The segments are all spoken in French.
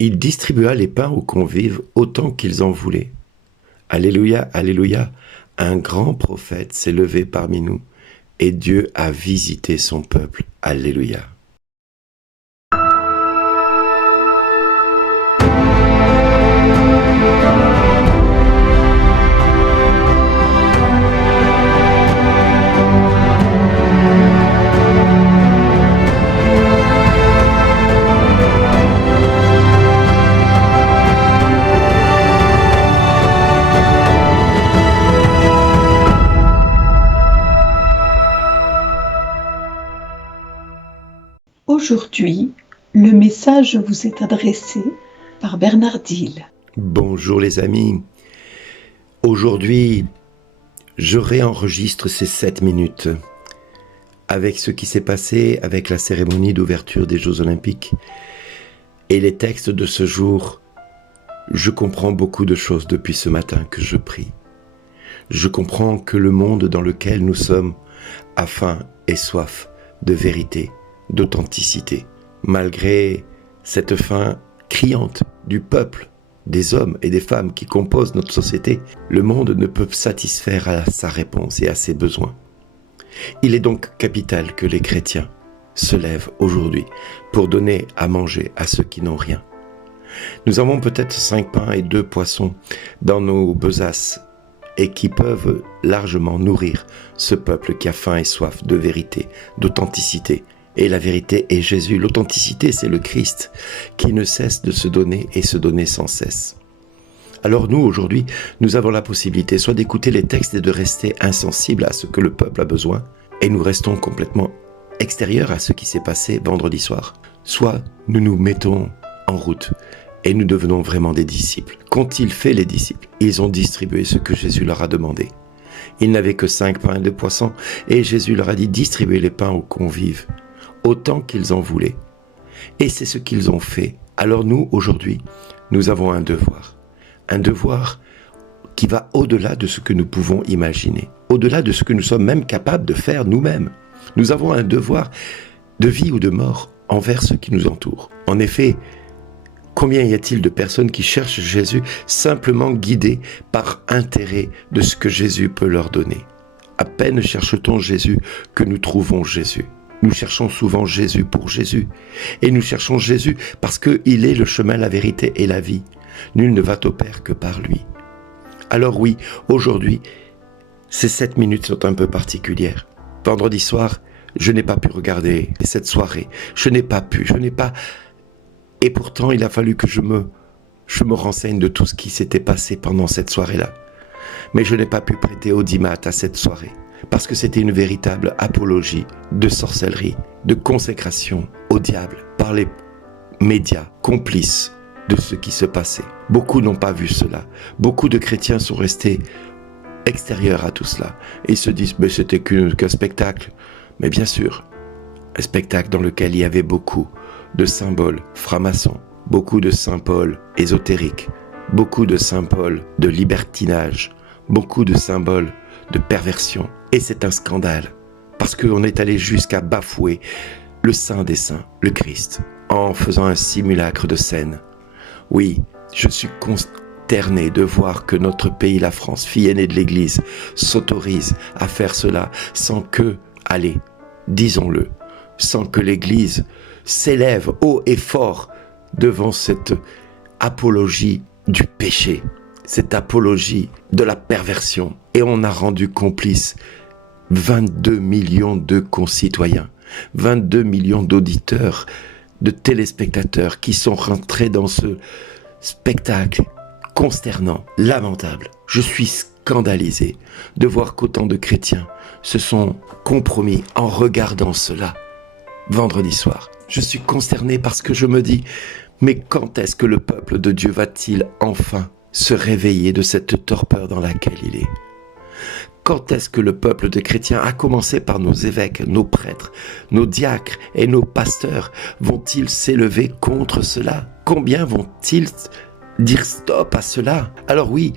Il distribua les pains aux convives autant qu'ils en voulaient. Alléluia, alléluia, un grand prophète s'est levé parmi nous et Dieu a visité son peuple. Alléluia. Aujourd'hui, le message vous est adressé par Bernard Dille. Bonjour les amis. Aujourd'hui, je réenregistre ces 7 minutes avec ce qui s'est passé avec la cérémonie d'ouverture des Jeux Olympiques et les textes de ce jour. Je comprends beaucoup de choses depuis ce matin que je prie. Je comprends que le monde dans lequel nous sommes a faim et soif de vérité, d'authenticité. Malgré cette faim criante du peuple, des hommes et des femmes qui composent notre société, le monde ne peut satisfaire à sa réponse et à ses besoins. Il est donc capital que les chrétiens se lèvent aujourd'hui pour donner à manger à ceux qui n'ont rien. Nous avons peut-être 5 pains et 2 poissons dans nos besaces et qui peuvent largement nourrir ce peuple qui a faim et soif de vérité, d'authenticité. Et la vérité est Jésus. L'authenticité, c'est le Christ qui ne cesse de se donner et se donner sans cesse. Alors nous, aujourd'hui, nous avons la possibilité soit d'écouter les textes et de rester insensibles à ce que le peuple a besoin, et nous restons complètement extérieurs à ce qui s'est passé vendredi soir, soit nous nous mettons en route et nous devenons vraiment des disciples. Qu'ont-ils fait les disciples? Ils ont distribué ce que Jésus leur a demandé. Ils n'avaient que 5 pains et 2 poissons, et Jésus leur a dit distribuez les pains aux convives, autant qu'ils en voulaient. Et c'est ce qu'ils ont fait. Alors nous, aujourd'hui, nous avons un devoir qui va au-delà de ce que nous pouvons imaginer, au-delà de ce que nous sommes même capables de faire nous-mêmes. Nous avons un devoir de vie ou de mort envers ceux qui nous entourent. En effet, combien y a-t-il de personnes qui cherchent Jésus simplement guidées par intérêt de ce que Jésus peut leur donner? À peine cherche-t-on Jésus que nous trouvons Jésus. Nous cherchons souvent Jésus pour Jésus. Et nous cherchons Jésus parce qu'il est le chemin, la vérité et la vie. Nul ne va au Père que par lui. Alors oui, aujourd'hui, ces 7 minutes sont un peu particulières. Vendredi soir, je n'ai pas pu regarder cette soirée. Je n'ai pas. Et pourtant, il a fallu que je me renseigne de tout ce qui s'était passé pendant cette soirée-là. Mais je n'ai pas pu prêter audimat à cette soirée. Parce que c'était une véritable apologie de sorcellerie, de consécration au diable par les médias complices de ce qui se passait. Beaucoup n'ont pas vu cela. Beaucoup de chrétiens sont restés extérieurs à tout cela. Et ils se disent, mais c'était qu'un spectacle. Mais bien sûr, un spectacle dans lequel il y avait beaucoup de symboles francs-maçons, beaucoup de symboles ésotériques, beaucoup de symboles de libertinage, beaucoup de symboles de perversion. Et c'est un scandale, parce qu'on est allé jusqu'à bafouer le Saint des Saints, le Christ, en faisant un simulacre de scène. Oui, je suis consterné de voir que notre pays, la France, fille aînée de l'Église, s'autorise à faire cela sans que, allez, disons-le, sans que l'Église s'élève haut et fort devant cette apologie du péché, cette apologie de la perversion. Et on a rendu complices 22 millions de concitoyens, 22 millions d'auditeurs, de téléspectateurs qui sont rentrés dans ce spectacle consternant, lamentable. Je suis scandalisé de voir qu'autant de chrétiens se sont compromis en regardant cela vendredi soir. Je suis consterné parce que je me dis, mais quand est-ce que le peuple de Dieu va-t-il enfin se réveiller de cette torpeur dans laquelle il est? Quand est-ce que le peuple de chrétiens, à commencer par nos évêques, nos prêtres, nos diacres et nos pasteurs, vont-ils s'élever contre cela? Combien vont-ils dire stop à cela? Alors oui,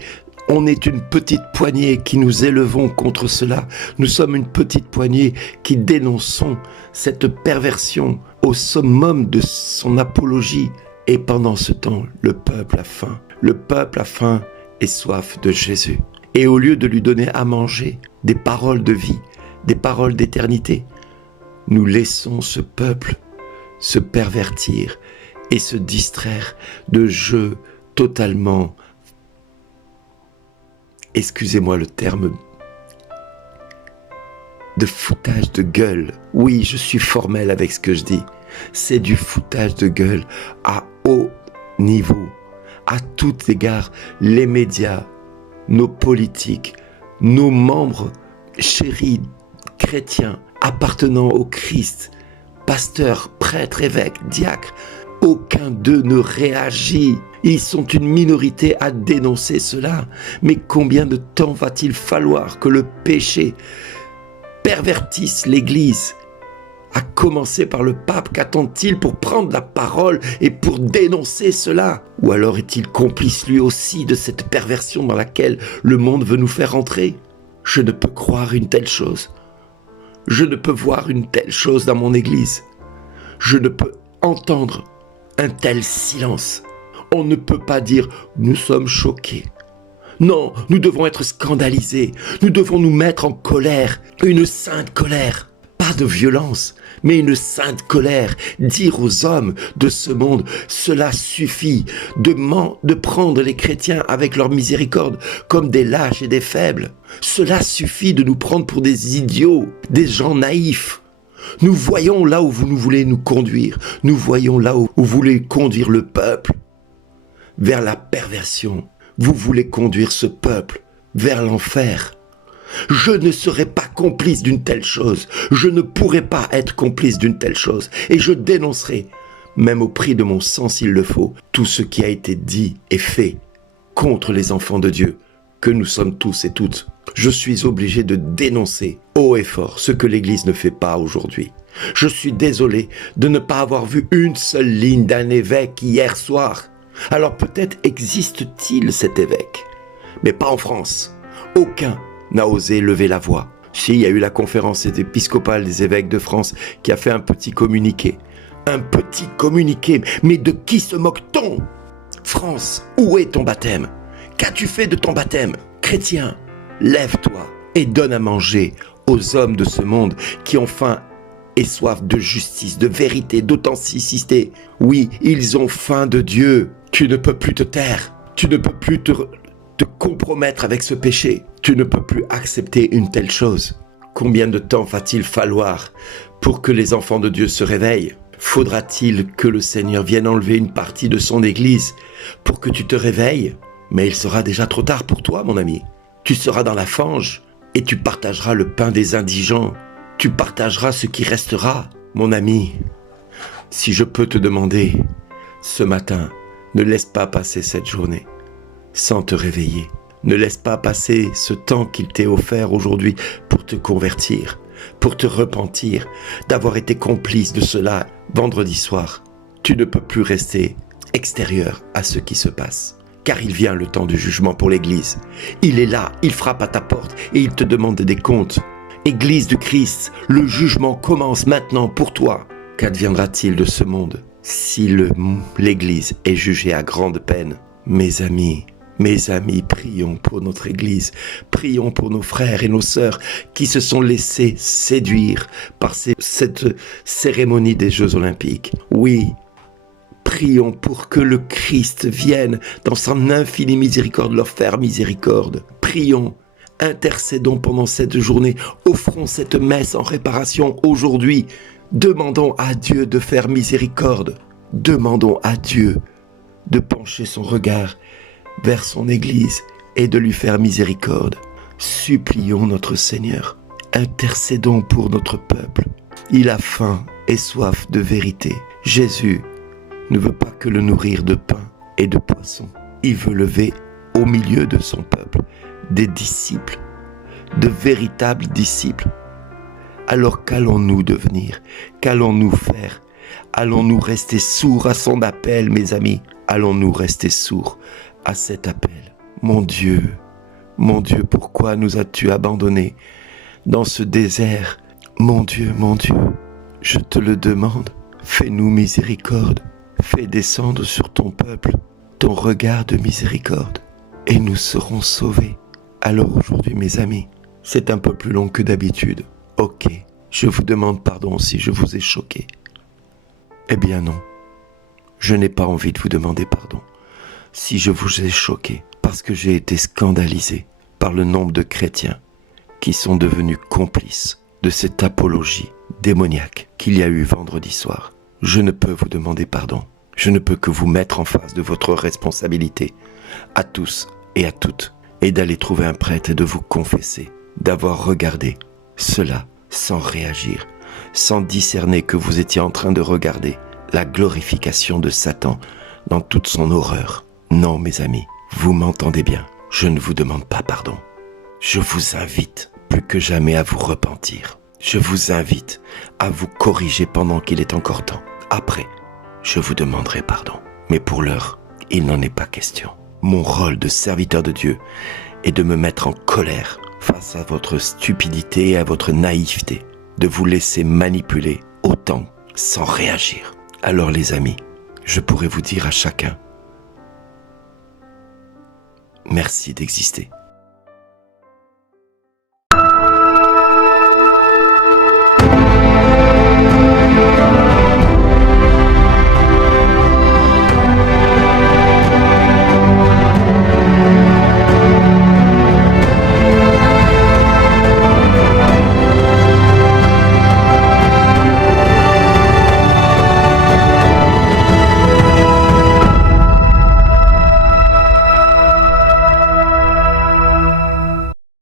on est une petite poignée qui nous élevons contre cela. Nous sommes une petite poignée qui dénonçons cette perversion au summum de son apologie Et pendant ce temps, le peuple a faim. Le peuple a faim et soif de Jésus. Et au lieu de lui donner à manger des paroles de vie, des paroles d'éternité, nous laissons ce peuple se pervertir et se distraire de jeux totalement, excusez-moi le terme, de foutage de gueule. Oui, je suis formel avec ce que je dis. C'est du foutage de gueule à haut niveau, à tout égard. Les médias, nos politiques, nos membres chéris, chrétiens, appartenant au Christ, pasteurs, prêtres, évêques, diacres, aucun d'eux ne réagit. Ils sont une minorité à dénoncer cela. Mais combien de temps va-t-il falloir que le péché pervertisse l'Église? À commencer par le pape, qu'attend-il pour prendre la parole et pour dénoncer cela? Ou alors est-il complice lui aussi de cette perversion dans laquelle le monde veut nous faire entrer? Je ne peux croire une telle chose. Je ne peux voir une telle chose dans mon Église. Je ne peux entendre un tel silence. On ne peut pas dire « nous sommes choqués ». Non, nous devons être scandalisés. Nous devons nous mettre en colère, une sainte colère. Pas de violence, mais une sainte colère. Dire aux hommes de ce monde, cela suffit de prendre les chrétiens avec leur miséricorde comme des lâches et des faibles. Cela suffit de nous prendre pour des idiots, des gens naïfs. Nous voyons là où vous nous voulez nous conduire. Nous voyons là où vous voulez conduire le peuple vers la perversion. Vous voulez conduire ce peuple vers l'enfer. Je ne serai pas complice d'une telle chose. Je ne pourrai pas être complice d'une telle chose. Et je dénoncerai, même au prix de mon sang s'il le faut, tout ce qui a été dit et fait contre les enfants de Dieu, que nous sommes tous et toutes. Je suis obligé de dénoncer haut et fort ce que l'Église ne fait pas aujourd'hui. Je suis désolé de ne pas avoir vu une seule ligne d'un évêque hier soir. Alors peut-être existe-t-il cet évêque, mais pas en France. Aucun n'a osé lever la voix. Si, il y a eu la conférence épiscopale des évêques de France qui a fait un petit communiqué. Un petit communiqué, mais de qui se moque-t-on? France, où est ton baptême? Qu'as-tu fait de ton baptême? Chrétien, lève-toi et donne à manger aux hommes de ce monde qui ont faim et soif de justice, de vérité, d'authenticité. Oui, ils ont faim de Dieu. Tu ne peux plus te taire. Tu ne peux plus te compromettre avec ce péché. Tu ne peux plus accepter une telle chose. Combien de temps va-t-il falloir pour que les enfants de Dieu se réveillent? Faudra-t-il que le Seigneur vienne enlever une partie de son Église pour que tu te réveilles? Mais il sera déjà trop tard pour toi, mon ami. Tu seras dans la fange et tu partageras le pain des indigents. Tu partageras ce qui restera. Mon ami, si je peux te demander, ce matin, ne laisse pas passer cette journée sans te réveiller. Ne laisse pas passer ce temps qu'il t'est offert aujourd'hui pour te convertir, pour te repentir d'avoir été complice de cela vendredi soir. Tu ne peux plus rester extérieur à ce qui se passe, car il vient le temps du jugement pour l'Église. Il est là, il frappe à ta porte et il te demande des comptes. Église du Christ, le jugement commence maintenant pour toi. Qu'adviendra-t-il de ce monde si l'Église est jugée à grande peine? Mes amis, prions pour notre Église. Prions pour nos frères et nos sœurs qui se sont laissés séduire par cette cérémonie des Jeux Olympiques. Oui, prions pour que le Christ vienne dans son infinie miséricorde leur faire miséricorde. Prions. Intercédons pendant cette journée, offrons cette messe en réparation aujourd'hui. Demandons à Dieu de faire miséricorde. Demandons à Dieu de pencher son regard vers son Église et de lui faire miséricorde. Supplions notre Seigneur. Intercédons pour notre peuple. Il a faim et soif de vérité. Jésus ne veut pas que le nourrir de pain et de poisson. Il veut lever au milieu de son peuple des disciples, de véritables disciples. Alors qu'allons-nous devenir? Qu'allons-nous faire? Allons-nous rester sourds à son appel, mes amis? Allons-nous rester sourds à cet appel? Mon Dieu, pourquoi nous as-tu abandonnés dans ce désert? Mon Dieu, je te le demande, fais-nous miséricorde. Fais descendre sur ton peuple ton regard de miséricorde, et nous serons sauvés. Alors aujourd'hui, mes amis, c'est un peu plus long que d'habitude. Ok, je vous demande pardon si je vous ai choqué. Eh bien non, je n'ai pas envie de vous demander pardon si je vous ai choqué, parce que j'ai été scandalisé par le nombre de chrétiens qui sont devenus complices de cette apologie démoniaque qu'il y a eu vendredi soir. Je ne peux vous demander pardon. Je ne peux que vous mettre en face de votre responsabilité, à tous et à toutes, et d'aller trouver un prêtre et de vous confesser, d'avoir regardé cela sans réagir, sans discerner que vous étiez en train de regarder la glorification de Satan dans toute son horreur. Non, mes amis, vous m'entendez bien, je ne vous demande pas pardon. Je vous invite plus que jamais à vous repentir. Je vous invite à vous corriger pendant qu'il est encore temps. Après, je vous demanderai pardon. Mais pour l'heure, il n'en est pas question. Mon rôle de serviteur de Dieu est de me mettre en colère face à votre stupidité et à votre naïveté, de vous laisser manipuler autant sans réagir. Alors les amis, je pourrais vous dire à chacun, merci d'exister.